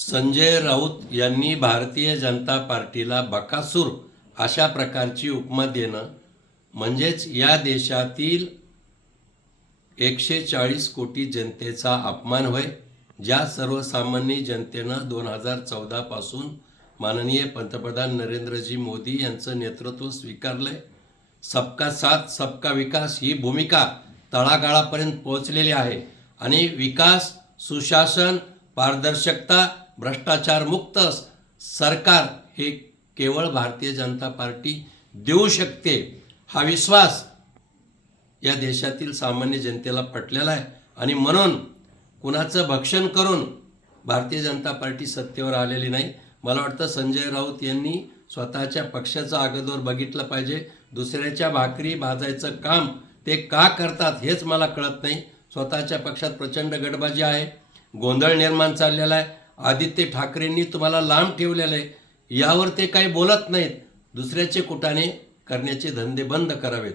संजय राऊत यांनी भारतीय जनता पार्टीला बकासूर अशा प्रकारची उपमा देणं म्हणजेच या देशातील 140 कोटी जनतेचा अपमान होय. ज्या सर्वसामान्य जनतेनं 2014 पासून माननीय पंतप्रधान नरेंद्रजी मोदी यांचं नेतृत्व स्वीकारलंय. सबका साथ सबका विकास ही भूमिका तळागाळापर्यंत पोहोचलेली आहे आणि विकास, सुशासन, पारदर्शकता, भ्रष्टाचार मुक्त सरकार हे केवळ भारतीय जनता पार्टी देऊ शकते हा विश्वास या देशातील सामान्य जनतेला पटलेला आहे. आणि म्हणून कुणाचं भक्षण करून भारतीय जनता पार्टी सत्तेवर आलेली नाही. मला वाटतं संजय राऊत यांनी स्वतःच्या पक्षाचं अगोदर बघितलं पाहिजे. दुसऱ्याच्या भाकरी भाजायचं काम ते का करतात हेच मला कळत नाही. स्वतःच्या पक्षात प्रचंड गडबाजी आहे, गोंधळ निर्माण चाललेला आहे. आदित्य ठाकरेंनी तुम्हाला लांब ठेवलेलं आहे, यावर ते काही बोलत नाहीत. दुसऱ्याचे कुटाणे करण्याचे धंदे बंद करावेत.